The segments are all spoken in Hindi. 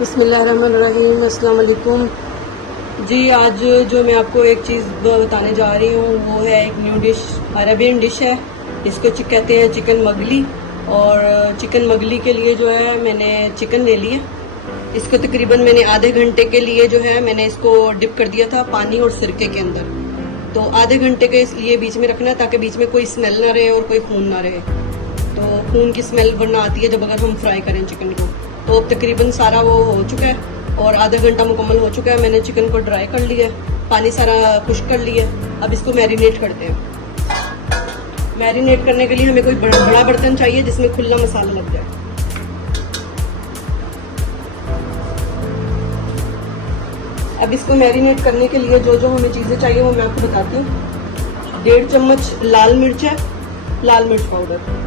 बिस्मिल्लाहिर्रहमानिर्रहीम, अस्सलाम वालेकुम जी। आज जो मैं आपको एक चीज़ बताने जा रही हूँ वो है एक न्यू डिश, अरेबियन डिश है। इसको कहते हैं चिकन मगली। और चिकन मगली के लिए जो है मैंने चिकन ले लिया। इसको तकरीबन मैंने आधे घंटे के लिए जो है मैंने इसको डिप कर दिया था पानी और सिरके के अंदर। तो आधे घंटे के लिए बीच में रखना है ताकि बीच में कोई स्मेल ना रहे और कोई खून ना रहे। तो खून की स्मेल वरना आती है जब अगर हम फ्राई करें चिकन को। तो अब तकरीबन सारा वो हो चुका है और आधा घंटा मुकम्मल हो चुका है। मैंने चिकन को ड्राई कर लिया है, पानी सारा खुश्क कर लिया। अब इसको मैरिनेट करते हैं। मैरिनेट करने के लिए हमें कोई बड़ा बर्तन चाहिए जिसमें खुला मसाला लग जाए। अब इसको मैरिनेट करने के लिए जो जो हमें चीज़ें चाहिए वो मैं आपको बताती हूँ। 1.5 चम्मच लाल मिर्च है, लाल मिर्च पाउडर।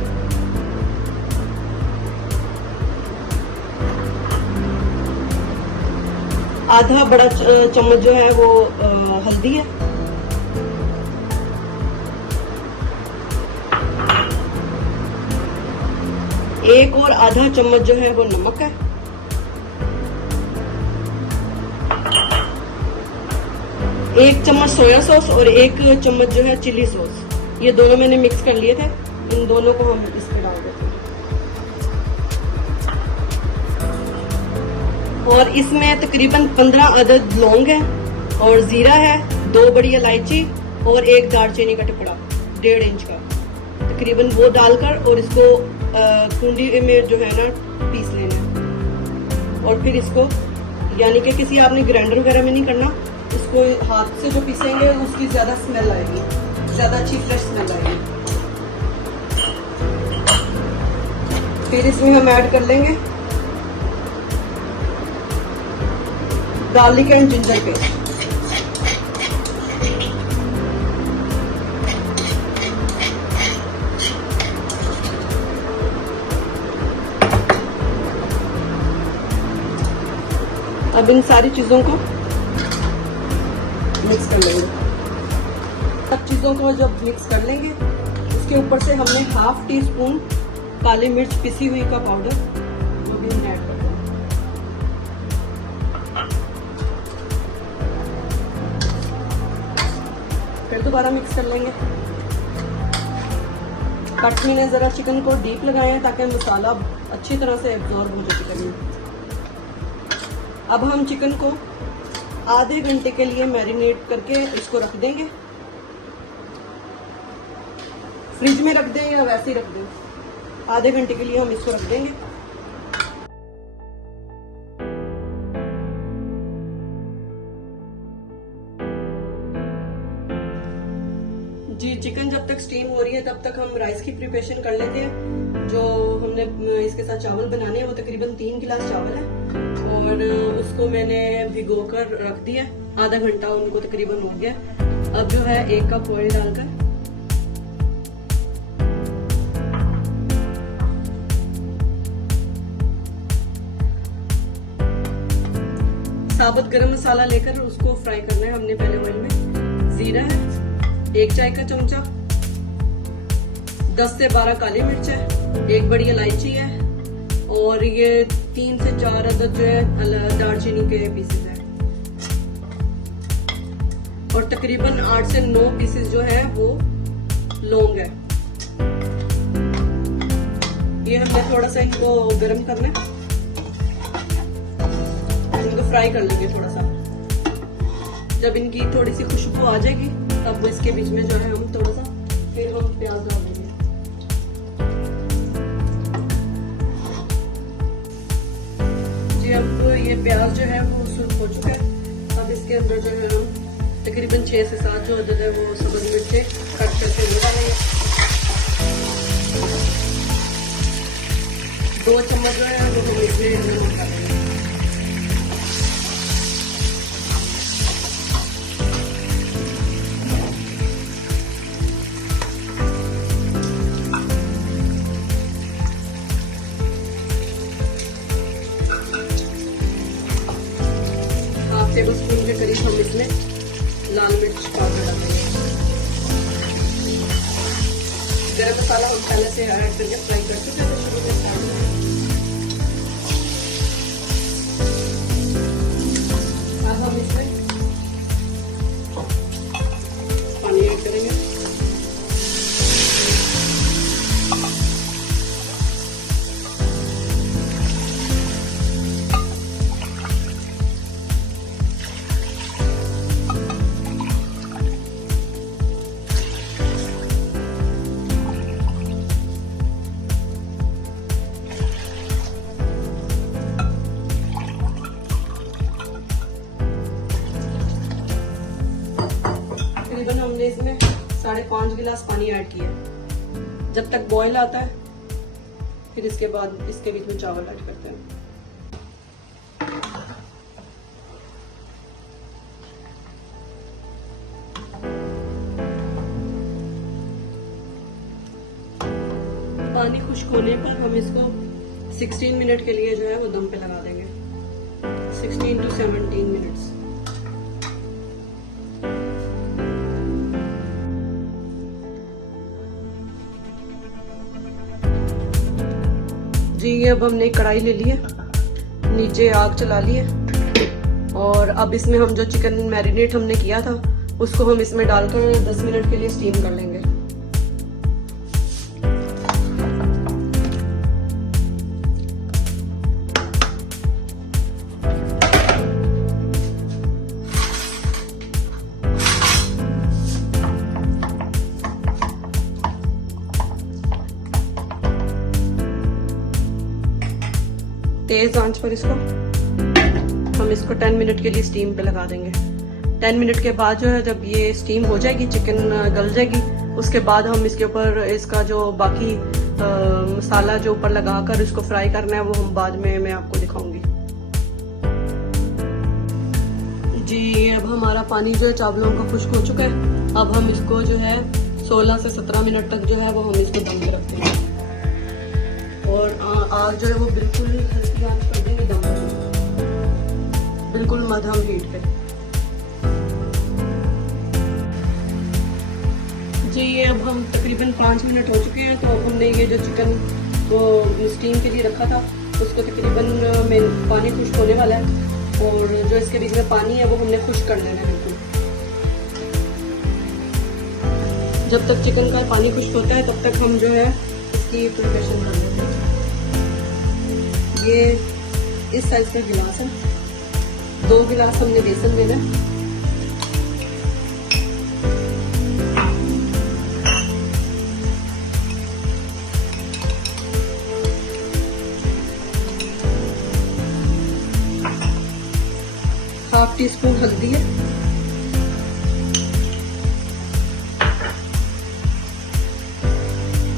आधा बड़ा चम्मच जो है वो हल्दी है। एक और आधा चम्मच जो है वो नमक है। एक चम्मच सोया सॉस और एक चम्मच जो है चिली सॉस। ये दोनों मैंने मिक्स कर लिए थे। इन दोनों को हम इस पे डाल देते हैं। और इसमें तकरीबन 15 अदद लौंग है और जीरा है, 2 बड़ी इलायची और 1 दालचीनी का टुकड़ा 1.5 इंच का तकरीबन वो डालकर और इसको कुंडी में जो है ना पीस लेना है। और फिर इसको यानी कि किसी आपने ग्राइंडर वगैरह में नहीं करना, इसको हाथ से जो पीसेंगे उसकी ज्यादा स्मेल आएगी, ज्यादा अच्छी फ्रेश स्मेल आएगी। फिर इसमें हम ऐड कर लेंगे गार्लिक एंड जिंजर पेस्ट। अब इन सारी चीजों को मिक्स कर लेंगे। सब चीजों को जब मिक्स कर लेंगे उसके ऊपर से हमने 1/2 टीस्पून काली मिर्च पिसी हुई का पाउडर वो भी हम ऐड कर देंगे। फिर दोबारा मिक्स कर लेंगे। कट में जरा चिकन को डीप लगाएं ताकि मसाला अच्छी तरह से एब्जॉर्ब हो जाए चिकन में। अब हम चिकन को आधे घंटे के लिए मैरिनेट करके इसको रख देंगे। फ्रिज में रख दें या वैसे ही रख दें, आधे घंटे के लिए हम इसको रख देंगे। जी, चिकन जब तक स्टीम हो रही है तब तक हम राइस की प्रिपरेशन कर लेते हैं। जो हमने इसके साथ चावल बनाने हैं वो तकरीबन 3 गिलास चावल है और उसको मैंने भिगोकर रख दिया। आधा घंटा उनको तकरीबन हो गया। अब जो है 1 कप ऑयल डालकर साबुत गरम मसाला लेकर उसको फ्राई करना है हमने पहले ऑयल में। जीरा है 1 चाय का चमचा, 10 से 12 काली मिर्च है, 1 बड़ी इलायची है और ये 3 से 4 अदद जो है दालचीनी के पीसेस है और तकरीबन 8 से 9 पीसेस जो है वो लौंग है। ये हमने थोड़ा सा इनको गरम करना है, इनको फ्राई कर लेंगे थोड़ा सा। जब इनकी थोड़ी सी खुशबू आ जाएगी तब इसके बीच में जो है हम थोड़ा सा फिर हम प्याज डाल देंगे। जी, अब ये प्याज जो है वो सुर्ख हो चुका है। अब इसके अंदर जो है हम तकरीबन 6 से 7 जो अदद है वो सब्ज़ मिर्च कट करके ले डालेंगे। 2 चम्मच जो है वो हम इसमें नमक डालेंगे। टेबल स्पून के करीब हम इसमें लाल मिर्च पाउडर डालेंगे। गरम मसाला हम पहले से ऐड करके फ्राई कर चुके हैं। 5.5 गिलास पानी ऐड किया है। जब तक बॉयल आता है फिर इसके बाद इसके बीच में चावल ऐड करते हैं। पानी खुश्क होने पर हम इसको 16 मिनट के लिए जो है वो दम पे लगा देंगे। 16 to 17 मिनट्स। जी अब हमने कढ़ाई ले ली है, नीचे आग चला ली है और अब इसमें हम जो चिकन मैरिनेट हमने किया था उसको हम इसमें डालकर 10 मिनट के लिए स्टीम कर लेंगे। तेज आंच पर हम इसको 10 मिनट के लिए स्टीम पे लगा देंगे। 10 मिनट के बाद जो है जब ये स्टीम हो जाएगी, चिकन गल जाएगी, उसके बाद हम इसके ऊपर इसका जो बाकी मसाला जो ऊपर लगाकर इसको फ्राई करना है वो हम बाद में मैं आपको दिखाऊंगी। जी अब हमारा पानी जो है चावलों का खुश्क हो चुका है। अब हम इसको जो है 16 से 17 मिनट तक जो है वो हम इसको दम पे रखते हैं और आग जो है वो बिल्कुल हल्की आंच कर देंगे, दम बिल्कुल मध्यम हीट पे। जी अब हम तकरीबन 5 मिनट हो चुके हैं। तो अब हमने ये जो चिकन को स्टीम के लिए रखा था उसको तकरीबन में पानी खुश्क होने वाला है और जो इसके बीच में पानी है वो हमने खुश्क कर लेना है बिल्कुल। जब तक चिकन का पानी खुश्क होता है तब तक हम जो है इसकी प्रिपरेशन कर लेते हैं। ये इस साइज का गिलास है, 2 गिलास हमने बेसन लेना है। हाफ टी स्पून हल्दी है,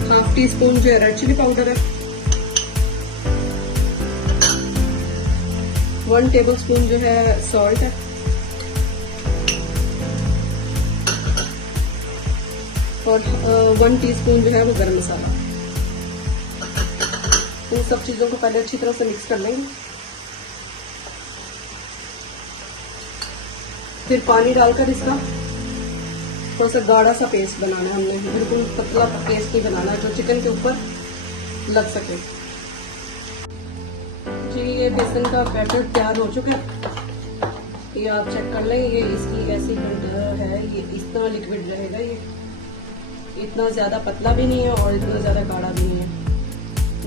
हाफ टी स्पून जो है रेड चिली पाउडर है, 1 टेबल स्पून जो है सॉल्ट है और 1 टीस्पून जो है वो गरम मसाला। इन सब चीजों को पहले अच्छी तरह से मिक्स कर लेंगे। फिर पानी डालकर इसका थोड़ा सा गाढ़ा सा पेस्ट बनाना है हमने, बिल्कुल पतला पेस्ट नहीं बनाना है जो चिकन के ऊपर लग सके। जी ये बेसन का बैटर तैयार हो चुका है, ये आप चेक कर लें। ये इसकी ऐसी है, ये इस तरह लिक्विड रहेगा। ये इतना ज्यादा पतला भी नहीं है और इतना ज्यादा गाढ़ा भी नहीं है,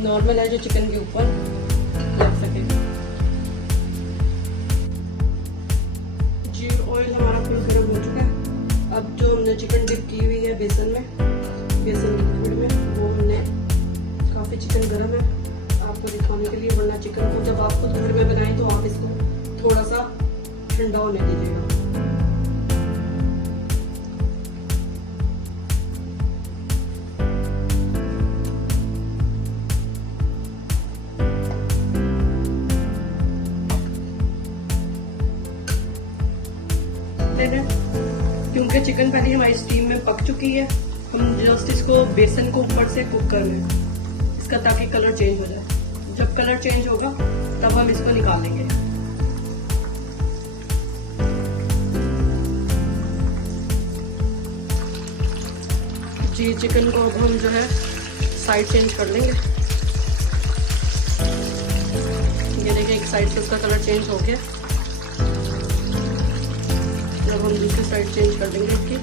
नॉर्मल है जो चिकन के ऊपर लग सके। जी ऑयल हमारा फुल गर्म हो चुका है। अब जो हमने चिकन डिप की हुई है बेसन में, बेसन लिक्विड में, वो हमने काफी चिकन गर्म है आपको दिखाने के लिए, वरना चिकन को जब आप खुद घर में बनाएं तो आप इसको थोड़ा सा ठंडा होने दीजिएगा। क्योंकि चिकन पहले हमारी स्टीम में पक चुकी है, हम जस्ट इसको बेसन को ऊपर से कुक कर लें इसका, ताकि कलर चेंज हो जाए। जब कलर चेंज होगा तब हम इसको निकालेंगे। जी चिकन को अब हम जो है साइड चेंज कर लेंगे। ये देखिए एक साइड से उसका कलर चेंज हो गया। अब हम दूसरी साइड चेंज कर देंगे इसकी,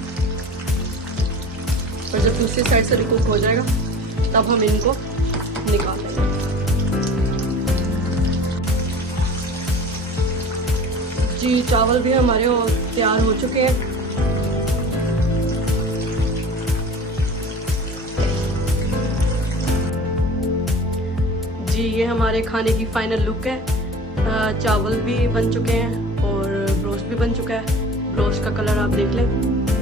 और जब दूसरी साइड से कुक हो जाएगा तब हम इनको निकाल लेंगे। जी चावल भी हमारे तैयार हो चुके हैं। जी ये हमारे खाने की फाइनल लुक है। चावल भी बन चुके हैं और ब्रोस्ट भी बन चुका है। ब्रोस्ट का कलर आप देख लें,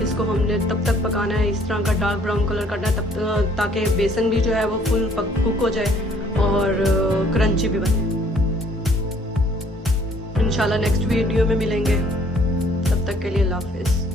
इस इसको हमने तब तक पकाना है, इस तरह का डार्क ब्राउन कलर करना है तब ताकि बेसन भी जो है वो फुल कुक हो जाए और क्रंची भी बने। इंशाल्लाह नेक्स्ट वीडियो में मिलेंगे, तब तक के लिए अल्लाह हाफिज़।